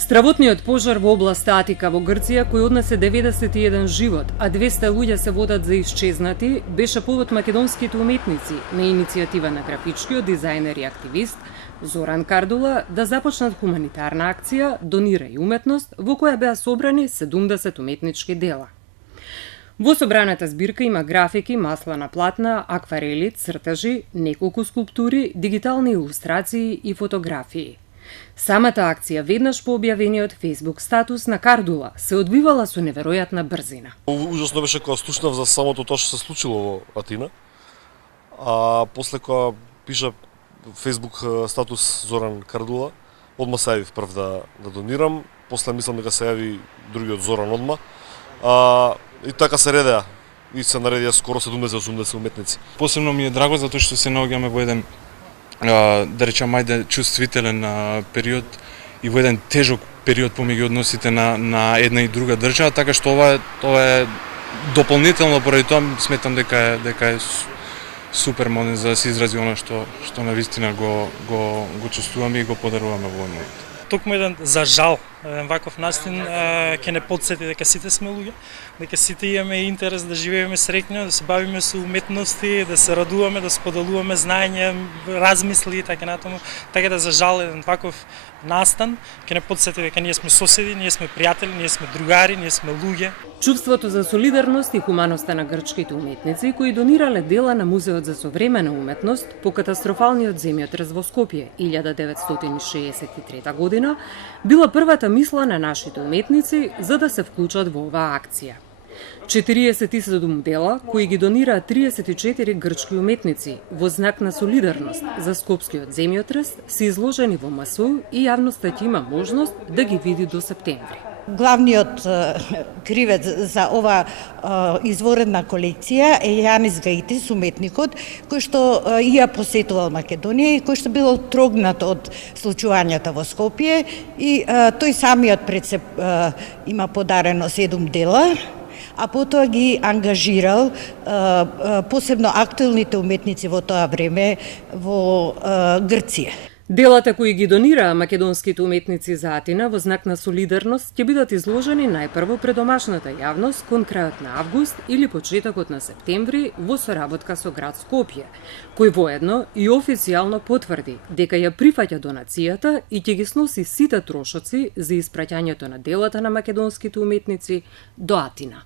Стравотниот пожар во област Атика во Грција, кој однесе 91 живот, а 200 луѓе се водат за исчезнати, беше повод македонските уметници на иницијатива на графичкиот дизајнер и активист Зоран Кардула да започнат хуманитарна акција "Донирај уметност", во која беа собрани 70 уметнички дела. Во собраната збирка има графики, маслана платна, акварели, цртажи, неколку скулптури, дигитални илустрации и фотографии. Самата акција, веднаш по објавениот Facebook статус на Кардула, се одвивала со неверојатна брзина. Ужасно беше кога слушнав за самото тоа што се случило во Атина. А после кога пиша Facebook статус Зоран Кардула, одма се јавив прв да донирам, после мислам дека се јави другиот Зоран одма. И така се редеа. И се наредија скоро 70-80 уметници. Посебно ми е драго затоа што се наоѓаме во еден да речам ајде чувствителен период и во еден тежок период помеѓу односите на една и друга држава, така што ова е дополнително поради тоа сметам дека е супер момент за да се изрази она што навистина го чувствуваме и го подаруваме во овој момент. Токму за жал, ваков настин ќе не потсети дека сите сме луѓе, дека сите имаме интерес да живееме среќно, да се бавиме со уметности, да се радуваме, да споделуваме знаење, размисли и така натаму. Така да за жал еден ваков настан ќе не потсети дека ние сме соседи, ние сме пријатели, ние сме другари, ние сме луѓе. Чувството за солидарност и хуманоста на грчките уметници кои донирале дела на Музеот за современа уметност по катастрофалниот земјотрес во Скопје 1963 година била првата мисла на нашите уметници за да се вклучат во оваа акција. 47 дела кои ги донираат 34 грчки уметници во знак на солидарност за скопскиот земјотрес се изложени во МСУ и јавноста ќе има можност да ги види до септември. Главниот кривец за ова изворедна колекција е Јанис Гаитис, уметникот, кој што ја посетувал Македонија и кој што бил трогнат од случувањата во Скопје и тој самиот пред се има подарено 7 дела, а потоа ги ангажирал посебно актуелните уметници во тоа време во Грција. Делата кои ги донираа македонските уметници за Атина во знак на солидарност ќе бидат изложени најпрво пред домашната јавност кон крајот на август или почетокот на септември во соработка со град Скопје, кој воедно и официјално потврди дека ја прифаќа донацијата и ќе ги сноси сите трошоци за испраќањето на делата на македонските уметници до Атина.